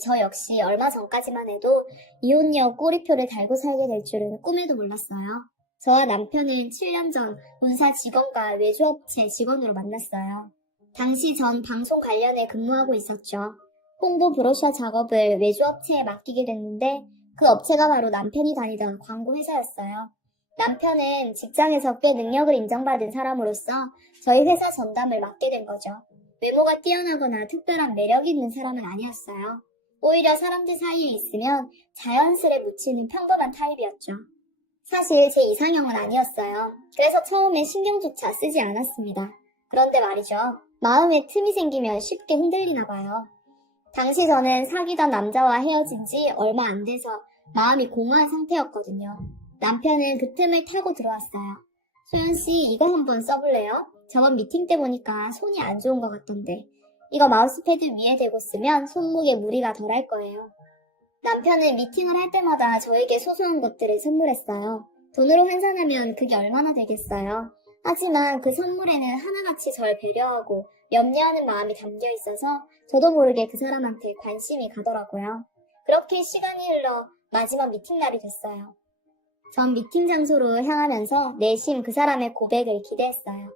저 역시 얼마 전까지만 해도 이혼녀 꼬리표를 달고 살게 될 줄은 꿈에도 몰랐어요. 저와 남편은 7년 전 본사 직원과 외주업체 직원으로 만났어요. 당시 전 방송 관련에 근무하고 있었죠. 홍보 브로셔 작업을 외주업체에 맡기게 됐는데 그 업체가 바로 남편이 다니던 광고 회사였어요. 남편은 직장에서 꽤 능력을 인정받은 사람으로서 저희 회사 전담을 맡게 된 거죠. 외모가 뛰어나거나 특별한 매력이 있는 사람은 아니었어요. 오히려 사람들 사이에 있으면 자연스레 묻히는 평범한 타입이었죠. 사실 제 이상형은 아니었어요. 그래서 처음에 신경조차 쓰지 않았습니다. 그런데 말이죠. 마음에 틈이 생기면 쉽게 흔들리나 봐요. 당시 저는 사귀던 남자와 헤어진 지 얼마 안 돼서 마음이 공허한 상태였거든요. 남편은 그 틈을 타고 들어왔어요. 소연씨, 이거 한번 써볼래요? 저번 미팅 때 보니까 손이 안 좋은 것 같던데. 이거 마우스패드 위에 대고 쓰면 손목에 무리가 덜할 거예요. 남편은 미팅을 할 때마다 저에게 소소한 것들을 선물했어요. 돈으로 환산하면 그게 얼마나 되겠어요. 하지만 그 선물에는 하나같이 절 배려하고 염려하는 마음이 담겨 있어서 저도 모르게 그 사람한테 관심이 가더라고요. 그렇게 시간이 흘러 마지막 미팅 날이 됐어요. 전 미팅 장소로 향하면서 내심 그 사람의 고백을 기대했어요.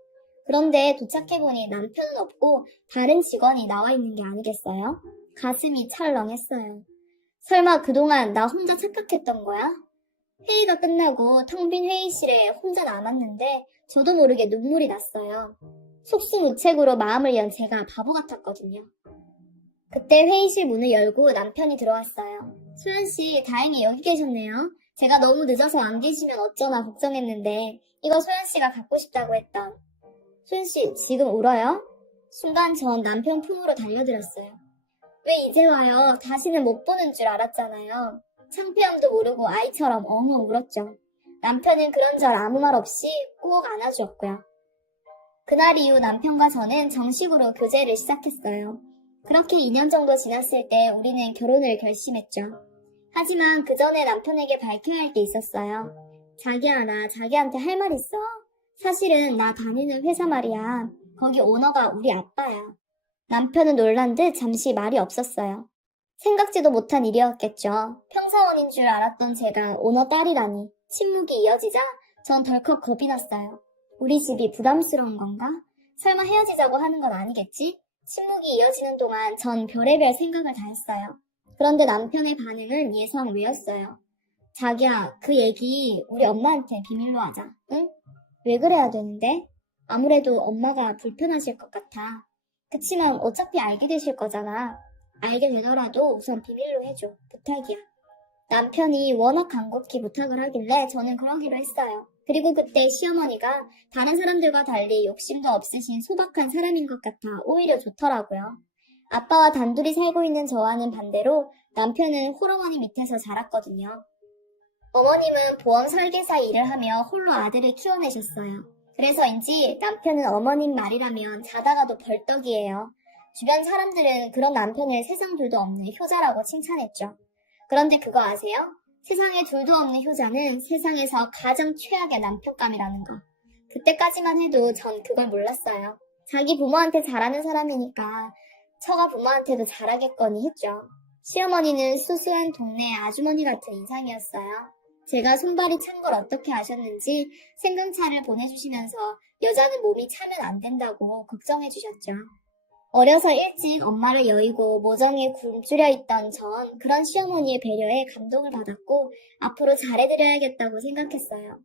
그런데 도착해보니 남편은 없고 다른 직원이 나와 있는 게 아니겠어요? 가슴이 철렁했어요. 설마 그동안 나 혼자 착각했던 거야? 회의가 끝나고 텅 빈 회의실에 혼자 남았는데 저도 모르게 눈물이 났어요. 속수무책으로 마음을 연 제가 바보 같았거든요. 그때 회의실 문을 열고 남편이 들어왔어요. 소연씨, 다행히 여기 계셨네요. 제가 너무 늦어서 안 계시면 어쩌나 걱정했는데 이거 소연씨가 갖고 싶다고 했던. 소연씨, 지금 울어요? 순간 전 남편 품으로 달려들었어요. 왜 이제 와요? 다시는 못 보는 줄 알았잖아요. 창피함도 모르고 아이처럼 엉엉 울었죠. 남편은 그런저런 아무 말 없이 꼭 안아주었고요. 그날 이후 남편과 저는 정식으로 교제를 시작했어요. 그렇게 2년 정도 지났을 때 우리는 결혼을 결심했죠. 하지만 그 전에 남편에게 밝혀야 할 게 있었어요. 자기야, 나 자기한테 할 말 있어. 사실은 나 다니는 회사 말이야. 거기 오너가 우리 아빠야. 남편은 놀란 듯 잠시 말이 없었어요. 생각지도 못한 일이었겠죠. 평사원인 줄 알았던 제가 오너 딸이라니. 침묵이 이어지자 전 덜컥 겁이 났어요. 우리 집이 부담스러운 건가? 설마 헤어지자고 하는 건 아니겠지? 침묵이 이어지는 동안 전 별의별 생각을 다 했어요. 그런데 남편의 반응은 예상 외였어요. 자기야, 그 얘기 우리 엄마한테 비밀로 하자. 응? 왜 그래야 되는데? 아무래도 엄마가 불편하실 것 같아. 그치만 어차피 알게 되실 거잖아. 알게 되더라도 우선 비밀로 해줘. 부탁이야. 남편이 워낙 간곡히 부탁을 하길래 저는 그러기로 했어요. 그리고 그때 시어머니가 다른 사람들과 달리 욕심도 없으신 소박한 사람인 것 같아 오히려 좋더라고요. 아빠와 단둘이 살고 있는 저와는 반대로 남편은 홀어머니 밑에서 자랐거든요. 어머님은 보험 설계사 일을 하며 홀로 아들을 키워내셨어요. 그래서인지 남편은 어머님 말이라면 자다가도 벌떡이에요. 주변 사람들은 그런 남편을 세상 둘도 없는 효자라고 칭찬했죠. 그런데 그거 아세요? 세상에 둘도 없는 효자는 세상에서 가장 최악의 남편감이라는 거. 그때까지만 해도 전 그걸 몰랐어요. 자기 부모한테 잘하는 사람이니까 처가 부모한테도 잘하겠거니 했죠. 시어머니는 수수한 동네 아주머니 같은 인상이었어요. 제가 손발이 찬 걸 어떻게 아셨는지 생강차를 보내주시면서 여자는 몸이 차면 안 된다고 걱정해 주셨죠. 어려서 일찍 엄마를 여의고 모정에 굶주려 있던 전 그런 시어머니의 배려에 감동을 받았고 앞으로 잘해드려야겠다고 생각했어요.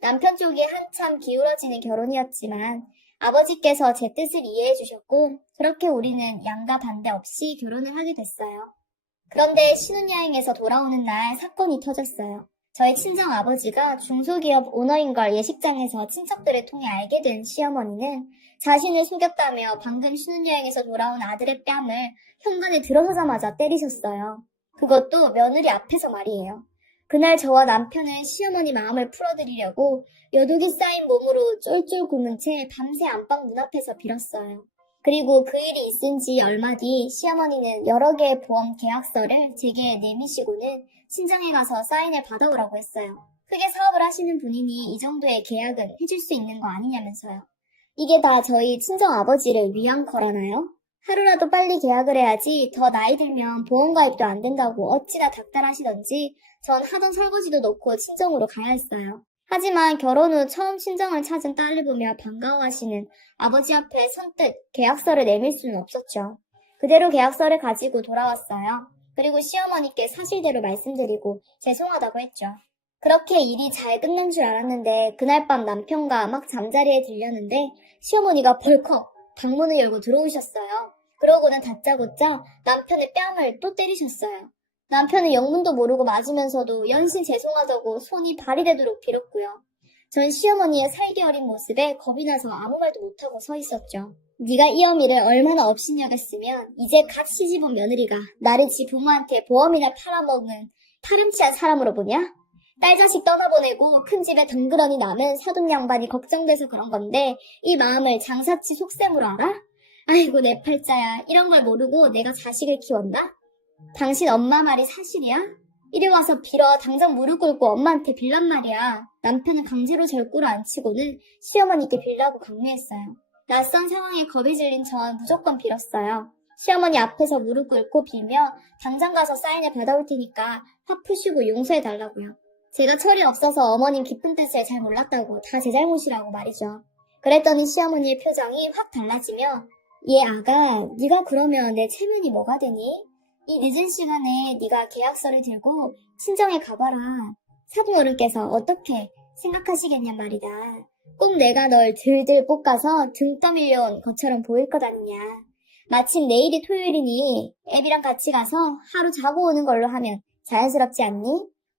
남편 쪽이 한참 기울어지는 결혼이었지만 아버지께서 제 뜻을 이해해 주셨고 그렇게 우리는 양가 반대 없이 결혼을 하게 됐어요. 그런데 신혼여행에서 돌아오는 날 사건이 터졌어요. 저희 친정아버지가 중소기업 오너인 걸 예식장에서 친척들을 통해 알게 된 시어머니는 자신을 속였다며 방금 신혼여행에서 돌아온 아들의 뺨을 현관에 들어서자마자 때리셨어요. 그것도 며느리 앞에서 말이에요. 그날 저와 남편은 시어머니 마음을 풀어드리려고 여독이 쌓인 몸으로 쫄쫄 굶은 채 밤새 안방 문 앞에서 빌었어요. 그리고 그 일이 있은 지 얼마 뒤 시어머니는 여러 개의 보험 계약서를 제게 내미시고는 친정에 가서 사인을 받아오라고 했어요. 크게 사업을 하시는 분이니 이 정도의 계약은 해줄 수 있는 거 아니냐면서요. 이게 다 저희 친정아버지를 위한 거라나요? 하루라도 빨리 계약을 해야지 더 나이 들면 보험가입도 안 된다고 어찌나 닥달하시던지 전 하던 설거지도 놓고 친정으로 가야 했어요. 하지만 결혼 후 처음 친정을 찾은 딸을 보며 반가워하시는 아버지 앞에 선뜻 계약서를 내밀 수는 없었죠. 그대로 계약서를 가지고 돌아왔어요. 그리고 시어머니께 사실대로 말씀드리고 죄송하다고 했죠. 그렇게 일이 잘 끝난 줄 알았는데 그날 밤 남편과 막 잠자리에 들렸는데 시어머니가 벌컥 방문을 열고 들어오셨어요. 그러고는 다짜고짜 남편의 뺨을 또 때리셨어요. 남편은 영문도 모르고 맞으면서도 연신 죄송하다고 손이 발이 되도록 빌었고요. 전 시어머니의 살기 어린 모습에 겁이 나서 아무 말도 못하고 서 있었죠. 네가 이 어미를 얼마나 업신여겼으면 이제 갓 시집온 며느리가 나를 지 부모한테 보험이나 팔아먹는 파렴치한 사람으로 보냐? 딸 자식 떠나보내고 큰 집에 덩그러니 남은 사돈 양반이 걱정돼서 그런 건데 이 마음을 장사치 속셈으로 알아? 아이고 내 팔자야. 이런 걸 모르고 내가 자식을 키웠나? 당신 엄마 말이 사실이야? 이리 와서 빌어. 당장 무릎 꿇고 엄마한테 빌란 말이야. 남편은 강제로 절 꿇어앉히고는 시어머니께 빌라고 강요했어요. 낯선 상황에 겁이 질린 전 무조건 빌었어요. 시어머니 앞에서 무릎 꿇고 빌며 당장 가서 사인을 받아올 테니까 화 푸시고 용서해달라고요. 제가 철이 없어서 어머님 깊은 뜻을 잘 몰랐다고 다 제 잘못이라고 말이죠. 그랬더니 시어머니의 표정이 확 달라지며 얘 아가 네가 그러면 내 체면이 뭐가 되니? 이 늦은 시간에 네가 계약서를 들고 친정에 가봐라. 사돈어른께서 어떻게 생각하시겠냔 말이다. 꼭 내가 널 들들 볶아서 등 떠밀려온 것처럼 보일 것 아니냐. 마침 내일이 토요일이니 애비랑 같이 가서 하루 자고 오는 걸로 하면 자연스럽지 않니?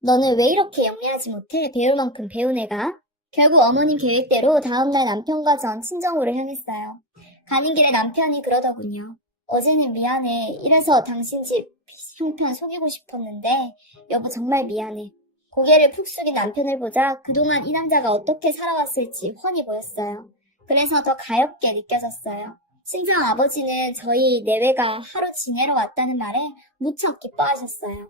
너는 왜 이렇게 영리하지 못해? 배울 만큼 배운 애가? 결국 어머님 계획대로 다음날 남편과 전 친정으로 향했어요. 가는 길에 남편이 그러더군요. 어제는 미안해. 이래서 당신 집 형편 속이고 싶었는데 여보 정말 미안해. 고개를 푹 숙인 남편을 보자 그동안 이 남자가 어떻게 살아왔을지 훤히 보였어요. 그래서 더 가엽게 느껴졌어요. 심지어 아버지는 저희 내외가 하루 지내러 왔다는 말에 무척 기뻐하셨어요.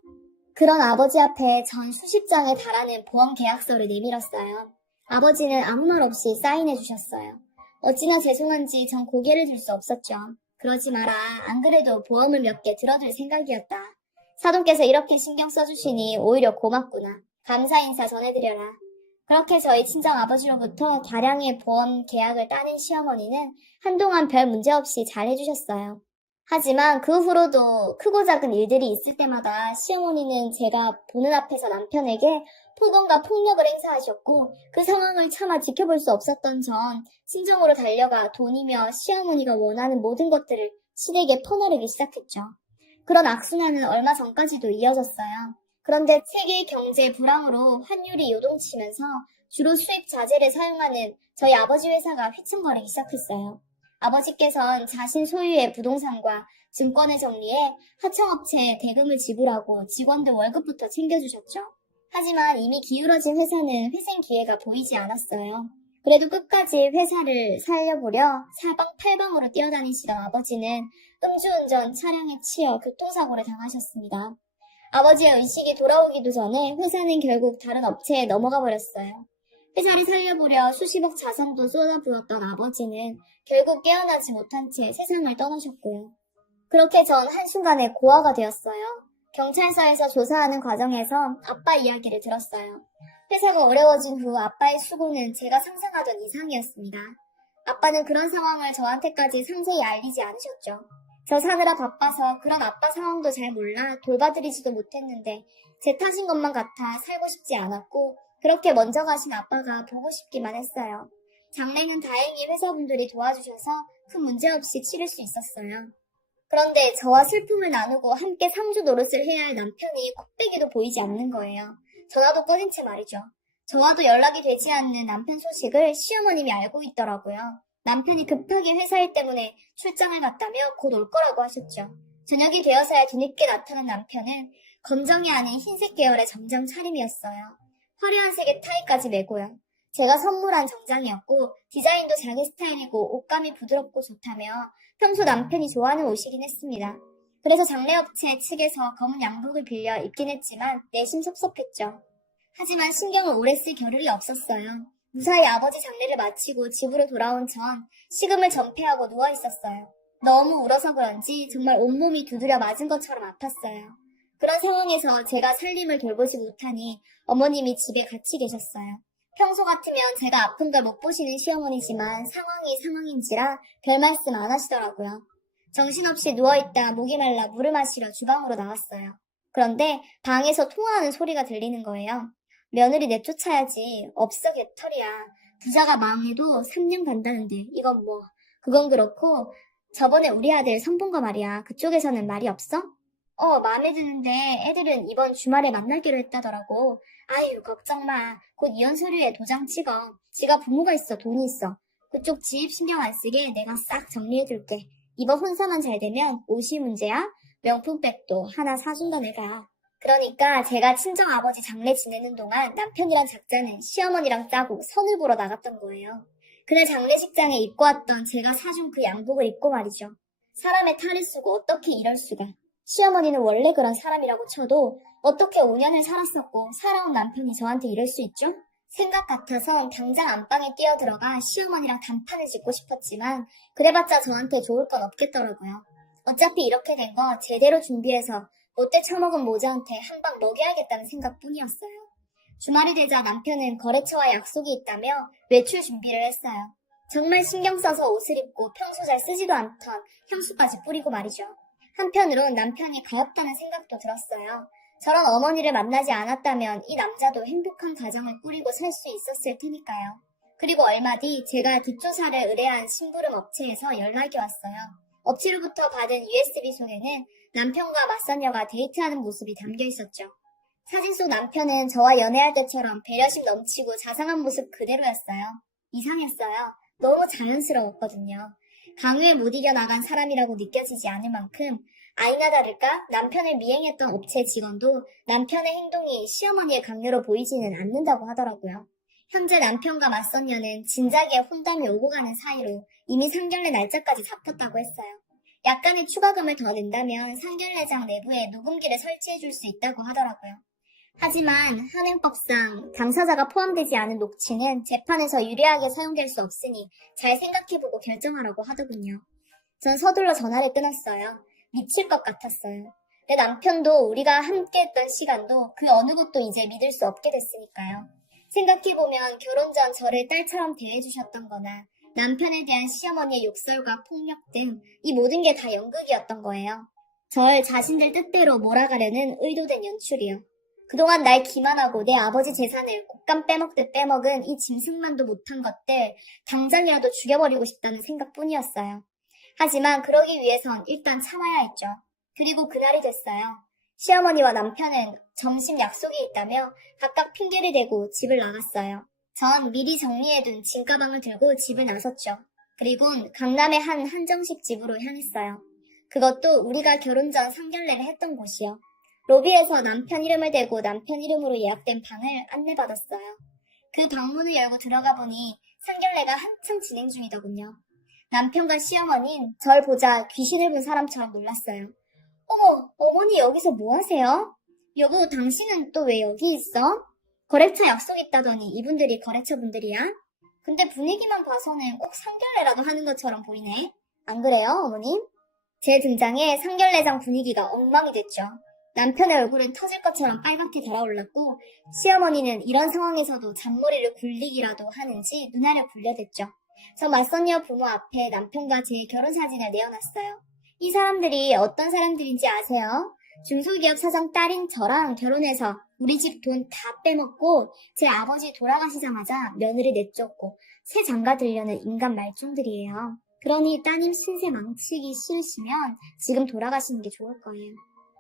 그런 아버지 앞에 전 수십 장에 달하는 보험 계약서를 내밀었어요. 아버지는 아무 말 없이 사인해 주셨어요. 어찌나 죄송한지 전 고개를 들 수 없었죠. 그러지 마라. 안 그래도 보험을 몇 개 들어둘 생각이었다. 사돈께서 이렇게 신경 써주시니 오히려 고맙구나. 감사 인사 전해드려라. 그렇게 저희 친정 아버지로부터 다량의 보험 계약을 따낸 시어머니는 한동안 별 문제 없이 잘 해주셨어요. 하지만 그 후로도 크고 작은 일들이 있을 때마다 시어머니는 제가 보는 앞에서 남편에게 폭언과 폭력을 행사하셨고 그 상황을 차마 지켜볼 수 없었던 전 친정으로 달려가 돈이며 시어머니가 원하는 모든 것들을 시댁에 퍼나르기 시작했죠. 그런 악순환은 얼마 전까지도 이어졌어요. 그런데 세계 경제 불황으로 환율이 요동치면서 주로 수입 자재를 사용하는 저희 아버지 회사가 휘청거리기 시작했어요. 아버지께선 자신 소유의 부동산과 증권을 정리해 하청업체에 대금을 지불하고 직원들 월급부터 챙겨주셨죠. 하지만 이미 기울어진 회사는 회생 기회가 보이지 않았어요. 그래도 끝까지 회사를 살려보려 사방팔방으로 뛰어다니시던 아버지는 음주운전 차량에 치여 교통사고를 당하셨습니다. 아버지의 의식이 돌아오기도 전에 회사는 결국 다른 업체에 넘어가 버렸어요. 회사를 살려보려 수십억 자산도 쏟아부었던 아버지는 결국 깨어나지 못한 채 세상을 떠나셨고요. 그렇게 전 한순간에 고아가 되었어요. 경찰서에서 조사하는 과정에서 아빠 이야기를 들었어요. 회사가 어려워진 후 아빠의 수고는 제가 상상하던 이상이었습니다. 아빠는 그런 상황을 저한테까지 상세히 알리지 않으셨죠. 저 사느라 바빠서 그런 아빠 상황도 잘 몰라 돌봐드리지도 못했는데 제 탓인 것만 같아 살고 싶지 않았고 그렇게 먼저 가신 아빠가 보고 싶기만 했어요. 장례는 다행히 회사분들이 도와주셔서 큰 문제 없이 치를 수 있었어요. 그런데 저와 슬픔을 나누고 함께 상주 노릇을 해야 할 남편이 콧배기도 보이지 않는 거예요. 전화도 꺼진 채 말이죠. 저와도 연락이 되지 않는 남편 소식을 시어머님이 알고 있더라고요. 남편이 급하게 회사 일 때문에 출장을 갔다며 곧 올 거라고 하셨죠. 저녁이 되어서야 뒤늦게 나타난 남편은 검정이 아닌 흰색 계열의 정장 차림이었어요. 화려한 색의 타이까지 메고요. 제가 선물한 정장이었고 디자인도 자기 스타일이고 옷감이 부드럽고 좋다며 평소 남편이 좋아하는 옷이긴 했습니다. 그래서 장례업체 측에서 검은 양복을 빌려 입긴 했지만 내심 섭섭했죠. 하지만 신경을 오래 쓸 겨를이 없었어요. 무사히 아버지 장례를 마치고 집으로 돌아온 전 식음을 전폐하고 누워있었어요. 너무 울어서 그런지 정말 온몸이 두드려 맞은 것처럼 아팠어요. 그런 상황에서 제가 살림을 돌보지 못하니 어머님이 집에 같이 계셨어요. 평소 같으면 제가 아픈 걸 못 보시는 시어머니지만 상황이 상황인지라 별 말씀 안 하시더라고요. 정신없이 누워있다 목이 말라 물을 마시러 주방으로 나왔어요. 그런데 방에서 통화하는 소리가 들리는 거예요. 며느리 내쫓아야지. 없어 개털이야. 부자가 망해도 3년 간다는데 이건 뭐. 그건 그렇고 저번에 우리 아들 선본 거 말이야. 그쪽에서는 말이 없어? 마음에 드는데 애들은 이번 주말에 만나기로 했다더라고. 아유, 걱정 마. 곧 이혼 서류에 도장 찍어. 지가 부모가 있어, 돈이 있어. 그쪽 집 신경 안 쓰게 내가 싹 정리해둘게. 이번 혼사만 잘 되면 옷이 문제야? 명품백도 하나 사준다 내가. 그러니까 제가 친정아버지 장례 지내는 동안 남편이랑 작자는 시어머니랑 짜고 선을 보러 나갔던 거예요. 그날 장례식장에 입고 왔던 제가 사준 그 양복을 입고 말이죠. 사람의 탈을 쓰고 어떻게 이럴 수가. 시어머니는 원래 그런 사람이라고 쳐도 어떻게 5년을 살았었고 살아온 남편이 저한테 이럴 수 있죠? 생각 같아서 당장 안방에 뛰어들어가 시어머니랑 단판을 짓고 싶었지만 그래봤자 저한테 좋을 건 없겠더라고요. 어차피 이렇게 된 거 제대로 준비해서 못돼 처먹은 모자한테 한 방 먹여야겠다는 생각뿐이었어요. 주말이 되자 남편은 거래처와 약속이 있다며 외출 준비를 했어요. 정말 신경 써서 옷을 입고 평소 잘 쓰지도 않던 향수까지 뿌리고 말이죠. 한편으론 남편이 가엾다는 생각도 들었어요. 저런 어머니를 만나지 않았다면 이 남자도 행복한 가정을 꾸리고 살 수 있었을 테니까요. 그리고 얼마 뒤 제가 뒷조사를 의뢰한 심부름 업체에서 연락이 왔어요. 업체로부터 받은 USB 손에는 남편과 맞선녀가 데이트하는 모습이 담겨 있었죠. 사진 속 남편은 저와 연애할 때처럼 배려심 넘치고 자상한 모습 그대로였어요. 이상했어요. 너무 자연스러웠거든요. 강요에 못 이겨나간 사람이라고 느껴지지 않을 만큼 아니나 다를까 남편을 미행했던 업체 직원도 남편의 행동이 시어머니의 강요로 보이지는 않는다고 하더라고요. 현재 남편과 맞선녀는 진작에 혼담이 오고 가는 사이로 이미 상견례 날짜까지 잡혔다고 했어요. 약간의 추가금을 더 낸다면 상견례장 내부에 녹음기를 설치해 줄 수 있다고 하더라고요. 하지만 현행법상 당사자가 포함되지 않은 녹취는 재판에서 유리하게 사용될 수 없으니 잘 생각해보고 결정하라고 하더군요. 전 서둘러 전화를 끊었어요. 미칠 것 같았어요. 내 남편도 우리가 함께했던 시간도 그 어느 것도 이제 믿을 수 없게 됐으니까요. 생각해보면 결혼 전 저를 딸처럼 대해주셨던 거나 남편에 대한 시어머니의 욕설과 폭력 등 이 모든 게 다 연극이었던 거예요. 절 자신들 뜻대로 몰아가려는 의도된 연출이요. 그동안 날 기만하고 내 아버지 재산을 곶감 빼먹듯 빼먹은 이 짐승만도 못한 것들 당장이라도 죽여버리고 싶다는 생각뿐이었어요. 하지만 그러기 위해선 일단 참아야 했죠. 그리고 그날이 됐어요. 시어머니와 남편은 점심 약속이 있다며 각각 핑계를 대고 집을 나갔어요. 전 미리 정리해둔 짐가방을 들고 집을 나섰죠. 그리곤 강남의 한 한정식 집으로 향했어요. 그것도 우리가 결혼 전 상견례를 했던 곳이요. 로비에서 남편 이름을 대고 남편 이름으로 예약된 방을 안내받았어요. 그 방문을 열고 들어가 보니 상견례가 한창 진행 중이더군요. 남편과 시어머니는 절 보자 귀신을 본 사람처럼 놀랐어요. 어머, 어머니 여기서 뭐 하세요? 여보, 당신은 또 왜 여기 있어? 거래처 약속 있다더니 이분들이 거래처 분들이야? 근데 분위기만 봐서는 꼭 상견례라도 하는 것처럼 보이네. 안 그래요, 어머님? 제 등장에 상견례장 분위기가 엉망이 됐죠. 남편의 얼굴은 터질 것처럼 빨갛게 달아올랐고 시어머니는 이런 상황에서도 잔머리를 굴리기라도 하는지 눈알을 굴려댔죠. 저 맞선녀 부모 앞에 남편과 제 결혼사진을 내어놨어요. 이 사람들이 어떤 사람들인지 아세요? 중소기업 사장 딸인 저랑 결혼해서 우리 집 돈 다 빼먹고 제 아버지 돌아가시자마자 며느리 내쫓고 새 장가 들려는 인간 말종들이에요. 그러니 따님 신세 망치기 싫으시면 지금 돌아가시는 게 좋을 거예요.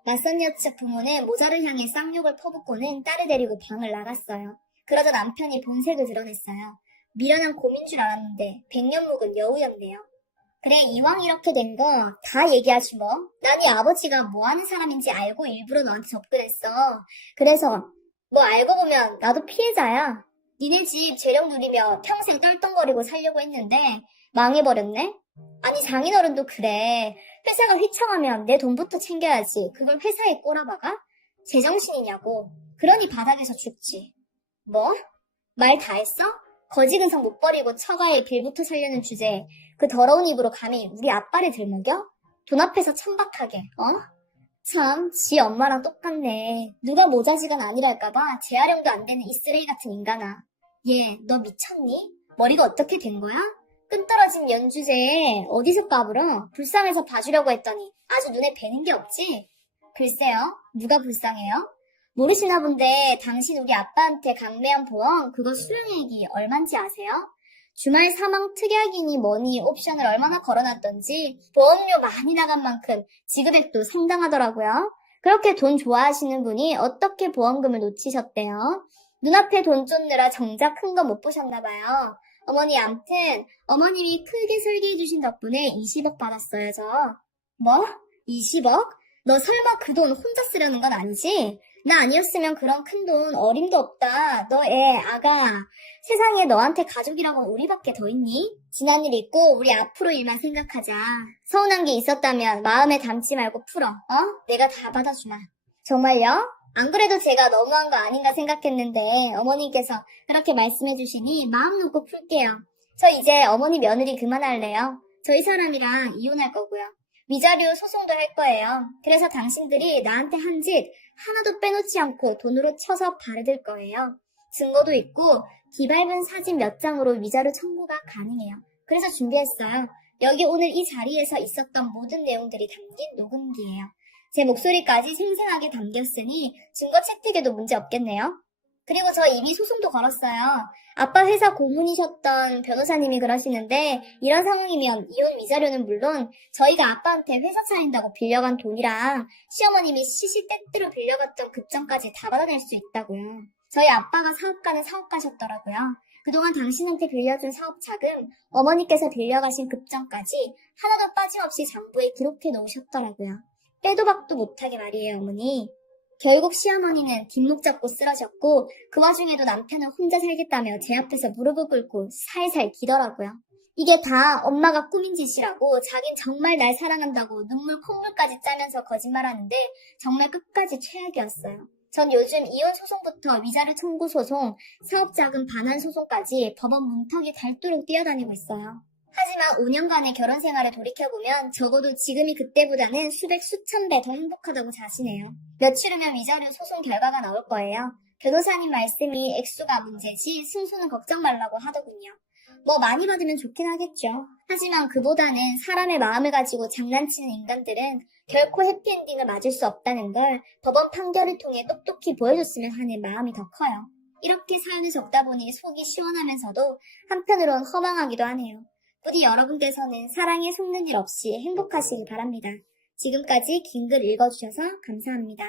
맞선녀 측 부모는 모자를 향해 쌍욕을 퍼붓고는 딸을 데리고 방을 나갔어요. 그러자 남편이 본색을 드러냈어요. 미련한 곰인 줄 알았는데 백년 묵은 여우였네요. 그래, 이왕 이렇게 된 거 다 얘기하지 뭐. 난 이 아버지가 뭐 하는 사람인지 알고 일부러 너한테 접근했어. 그래서 뭐 알고 보면 나도 피해자야. 니네 집 재력 누리며 평생 떨떡거리고 살려고 했는데 망해버렸네? 아니 장인어른도 그래. 회사가 휘청하면 내 돈부터 챙겨야지. 그걸 회사에 꼬라박아? 제정신이냐고. 그러니 바닥에서 죽지. 뭐? 말 다 했어? 거지 근성 못 버리고 처가에 빌부터 살려는 주제에 그 더러운 입으로 감히 우리 아빠를 들먹여? 돈 앞에서 천박하게, 참, 지 엄마랑 똑같네. 누가 모자지간 아니랄까봐 재활용도 안 되는 이 쓰레기 같은 인간아. 얘, 너 미쳤니? 머리가 어떻게 된 거야? 끈떨어진 연주제에 어디서 까불어? 불쌍해서 봐주려고 했더니 아주 눈에 뵈는 게 없지? 글쎄요, 누가 불쌍해요? 모르시나 본데 당신 우리 아빠한테 강매한 보험 그거 수령액이 얼만지 아세요? 주말 사망 특약이니 뭐니 옵션을 얼마나 걸어놨던지 보험료 많이 나간 만큼 지급액도 상당하더라고요. 그렇게 돈 좋아하시는 분이 어떻게 보험금을 놓치셨대요? 눈앞에 돈 쫓느라 정작 큰 거 못 보셨나 봐요. 어머니 암튼 어머님이 크게 설계해주신 덕분에 20억 받았어요 저. 뭐? 20억? 너 설마 그 돈 혼자 쓰려는 건 아니지? 나 아니었으면 그런 큰 돈 어림도 없다. 너 애, 아가. 세상에 너한테 가족이라고 우리밖에 더 있니? 지난 일 있고 우리 앞으로 일만 생각하자. 서운한 게 있었다면 마음에 담지 말고 풀어. 내가 다 받아주마. 정말요? 안 그래도 제가 너무한 거 아닌가 생각했는데 어머님께서 그렇게 말씀해 주시니 마음 놓고 풀게요. 저 이제 어머니 며느리 그만할래요. 저희 사람이랑 이혼할 거고요. 위자료 소송도 할 거예요. 그래서 당신들이 나한테 한 짓 하나도 빼놓지 않고 돈으로 쳐서 받을 거예요. 증거도 있고 기발본 사진 몇 장으로 위자료 청구가 가능해요. 그래서 준비했어요. 여기 오늘 이 자리에서 있었던 모든 내용들이 담긴 녹음기예요. 제 목소리까지 생생하게 담겼으니 증거 채택에도 문제 없겠네요. 그리고 저 이미 소송도 걸었어요. 아빠 회사 고문이셨던 변호사님이 그러시는데 이런 상황이면 이혼 위자료는 물론 저희가 아빠한테 회사 차린다고 빌려간 돈이랑 시어머님이 시시때때로 빌려갔던 급전까지 다 받아낼 수 있다고요. 저희 아빠가 사업가는 사업가셨더라고요. 그동안 당신한테 빌려준 사업 자금, 어머니께서 빌려가신 급전까지 하나도 빠짐없이 장부에 기록해 놓으셨더라고요. 빼도 박도 못하게 말이에요, 어머니. 결국 시어머니는 뒷목 잡고 쓰러졌고 그 와중에도 남편은 혼자 살겠다며 제 앞에서 무릎을 꿇고 살살 기더라고요. 이게 다 엄마가 꾸민 짓이라고 자긴 정말 날 사랑한다고 눈물 콧물까지 짜면서 거짓말하는데 정말 끝까지 최악이었어요. 전 요즘 이혼 소송부터 위자료 청구 소송, 사업자금 반환 소송까지 법원 문턱이 닳도록 뛰어다니고 있어요. 하지만 5년간의 결혼 생활에 돌이켜보면 적어도 지금이 그때보다는 수백 수천 배 더 행복하다고 자신해요. 며칠 후면 위자료 소송 결과가 나올 거예요. 변호사님 말씀이 액수가 문제지 승소는 걱정 말라고 하더군요. 뭐 많이 받으면 좋긴 하겠죠. 하지만 그보다는 사람의 마음을 가지고 장난치는 인간들은 결코 해피엔딩을 맞을 수 없다는 걸 법원 판결을 통해 똑똑히 보여줬으면 하는 마음이 더 커요. 이렇게 사연을 적다 보니 속이 시원하면서도 한편으론 허망하기도 하네요. 부디 여러분께서는 사랑에 속는 일 없이 행복하시길 바랍니다. 지금까지 긴 글 읽어주셔서 감사합니다.